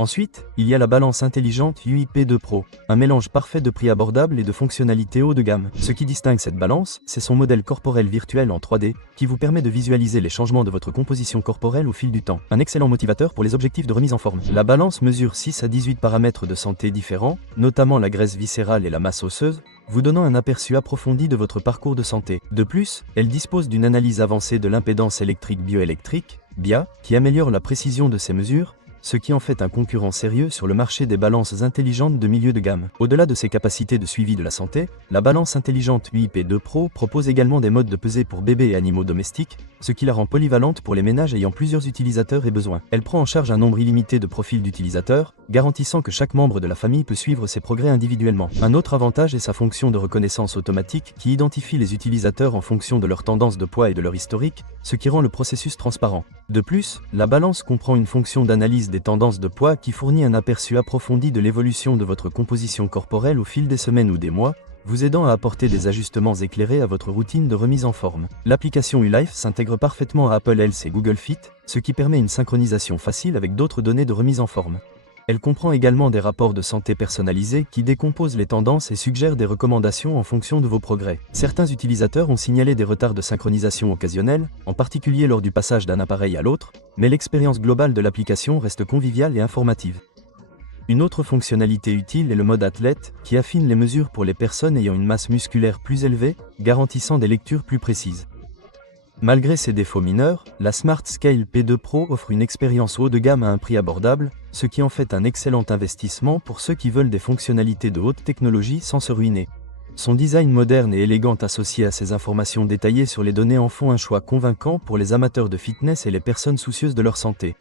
Ensuite, il y a la balance intelligente UIP2 Pro, un mélange parfait de prix abordable et de fonctionnalités haut de gamme. Ce qui distingue cette balance, c'est son modèle corporel virtuel en 3D, qui vous permet de visualiser les changements de votre composition corporelle au fil du temps. Un excellent motivateur pour les objectifs de remise en forme. La balance mesure 6 à 18 paramètres de santé différents, notamment la graisse viscérale et la masse osseuse, vous donnant un aperçu approfondi de votre parcours de santé. De plus, elle dispose d'une analyse avancée de l'impédance électrique bioélectrique, BIA, qui améliore la précision de ces mesures, ce qui en fait un concurrent sérieux sur le marché des balances intelligentes de milieu de gamme. Au-delà de ses capacités de suivi de la santé, la balance intelligente UIP2 Pro propose également des modes de pesée pour bébés et animaux domestiques, ce qui la rend polyvalente pour les ménages ayant plusieurs utilisateurs et besoins. Elle prend en charge un nombre illimité de profils d'utilisateurs, garantissant que chaque membre de la famille peut suivre ses progrès individuellement. Un autre avantage est sa fonction de reconnaissance automatique qui identifie les utilisateurs en fonction de leur tendance de poids et de leur historique, ce qui rend le processus transparent. De plus, la balance comprend une fonction d'analyse des tendances de poids qui fournit un aperçu approfondi de l'évolution de votre composition corporelle au fil des semaines ou des mois, vous aidant à apporter des ajustements éclairés à votre routine de remise en forme. L'application ULife s'intègre parfaitement à Apple Health et Google Fit, ce qui permet une synchronisation facile avec d'autres données de remise en forme. Elle comprend également des rapports de santé personnalisés qui décomposent les tendances et suggèrent des recommandations en fonction de vos progrès. Certains utilisateurs ont signalé des retards de synchronisation occasionnels, en particulier lors du passage d'un appareil à l'autre, mais l'expérience globale de l'application reste conviviale et informative. Une autre fonctionnalité utile est le mode athlète, qui affine les mesures pour les personnes ayant une masse musculaire plus élevée, garantissant des lectures plus précises. Malgré ses défauts mineurs, la Smart Scale P2 Pro offre une expérience haut de gamme à un prix abordable, ce qui en fait un excellent investissement pour ceux qui veulent des fonctionnalités de haute technologie sans se ruiner. Son design moderne et élégant associé à ses informations détaillées sur les données en font un choix convaincant pour les amateurs de fitness et les personnes soucieuses de leur santé.